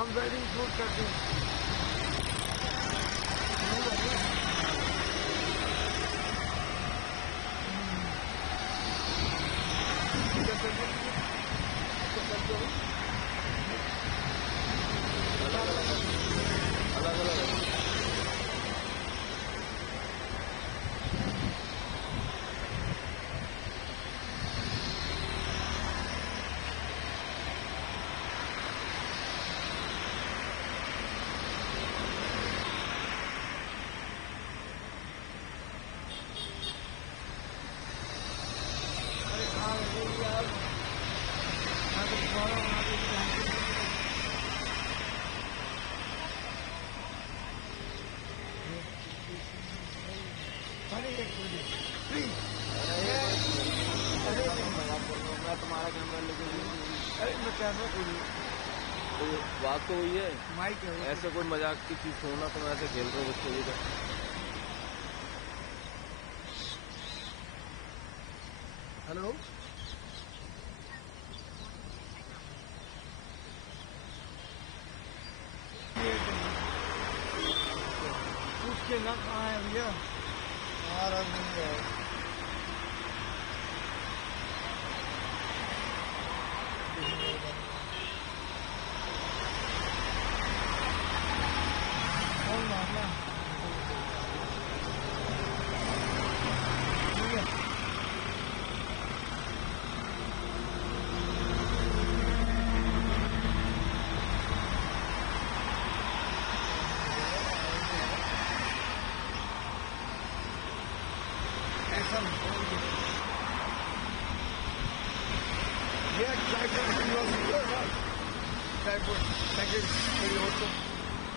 हम wedding shoot करते हैं। बात तो हुई है, माइक है ऐसे कोई मजाक की चीज होना तो मैं ऐसे खेल रहा हूँ बच्चों की। हेलो, उसके ना कहाँ है भैया? हमारा नहीं है।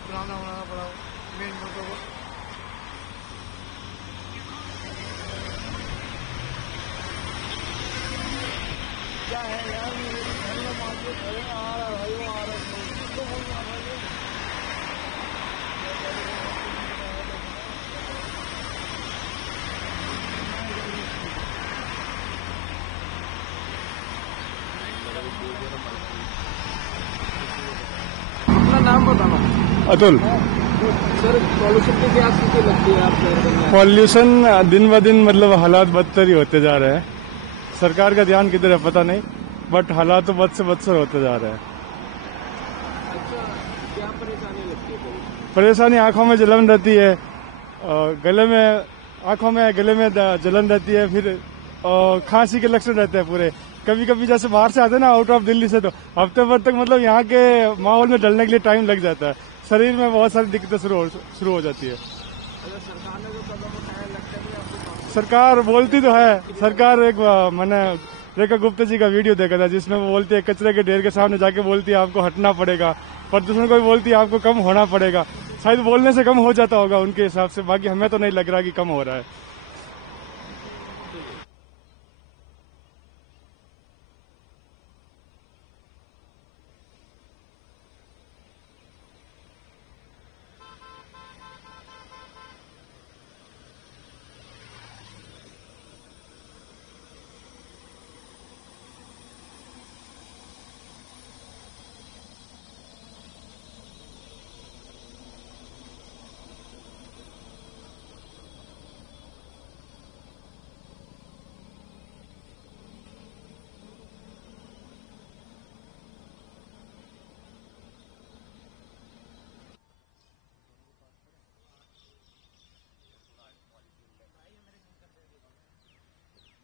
पुराना बनाना पड़ा मेन मोटर को। क्या है यार, मेरे घर में मार्केट खड़े आ रहा है भाई, वो आ रहा है तो बोल रहा है। अपना नाम बताना। अतुल। सर, पॉल्यूशन की क्या स्थिति लगती है आप शहर में? पॉल्यूशन दिन ब दिन मतलब हालात बदतर ही होते जा रहे हैं। सरकार का ध्यान किधर है पता नहीं, बट हालात तो बद से बदतर होते जा रहे हैं। अच्छा, क्या परेशानी लगती है? परेशानी आंखों में जलन रहती है, गले में, आंखों में गले में जलन रहती है, फिर खांसी के लक्षण रहते हैं पूरे। कभी कभी जैसे बाहर से आते हैं ना, आउट ऑफ दिल्ली से, तो हफ्ते भर तक मतलब यहाँ के माहौल में ढलने के लिए टाइम लग जाता है। शरीर में बहुत सारी दिक्कतें शुरू हो जाती है। अगर सरकार ने जो कदम उठाया लगता है आपको? सरकार बोलती तो है, सरकार एक मैंने रेखा गुप्ता जी का वीडियो देखा था जिसमें वो बोलती है कचरे के ढेर के सामने जाके बोलती है आपको हटना पड़ेगा, प्रदूषण को भी बोलती है आपको कम होना पड़ेगा। शायद बोलने से कम हो जाता होगा उनके हिसाब से, बाकी हमें तो नहीं लग रहा कि कम हो रहा है।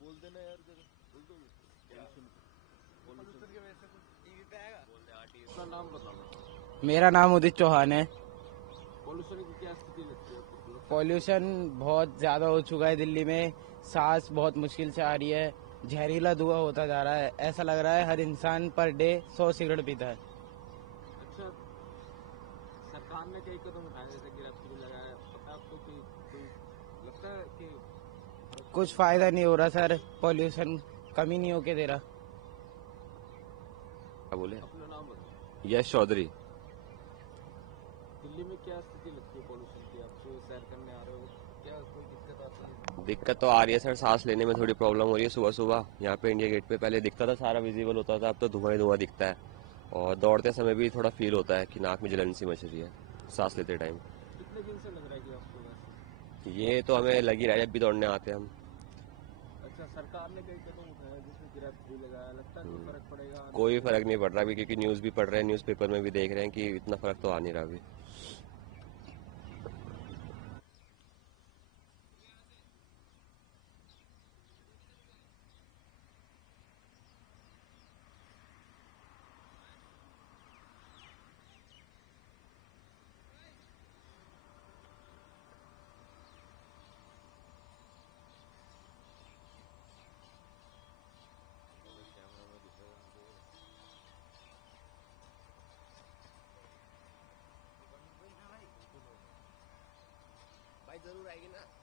बोल देना यार, बोल दो। अपना नाम बताना। मेरा नाम उदित चौहान है। पॉल्यूशन की क्या स्थिति लगती है आपको? पॉल्यूशन बहुत ज्यादा हो चुका है दिल्ली में, सांस बहुत मुश्किल से आ रही है, जहरीला धुआं होता जा रहा है। ऐसा लग रहा है हर इंसान पर डे 100 सिगरेट पीता है। अच्छा, सरकार ने कई कदम उठाए जैसे गिरफ्तारी लगाया, पता आपको कि कोई लगता है कि कुछ फायदा नहीं हो रहा सर, पॉल्यूशन कमी नहीं होके दे रहा। क्या बोले? अपना नाम बताओ। यश चौधरी। दिल्ली में क्या स्थिति लगती है पॉल्यूशन की? आप जो सैर करने आ रहे हो, क्या कोई दिक्कत आती है? दिक्कत तो आ रही है सर, सांस लेने में थोड़ी प्रॉब्लम हो रही है। सुबह सुबह यहाँ पे इंडिया गेट पे पहले दिखता था, सारा विजिबल होता था, अब तो धुआं ही धुआं दिखता है। और दौड़ते समय भी थोड़ा फील होता है कि नाक में जलन सी मच रही है सांस लेते टाइम। कितने दिन से लग रहा है कि आपको वैसे? ये तो हमें लग ही रहा है जब भी दौड़ने आते हैं हम। अच्छा, सरकार ने कई कदम उठाए जिसमें ग्रेप फ्री लगाया, लगता है कोई फर्क पड़ेगा? कोई फर्क नहीं पड़ रहा अभी, क्योंकि न्यूज़ भी पढ़ रहे हैं, न्यूज़पेपर में भी देख रहे हैं कि इतना फर्क तो आ नहीं रहा अभी। भाई जरूर आएगी ना।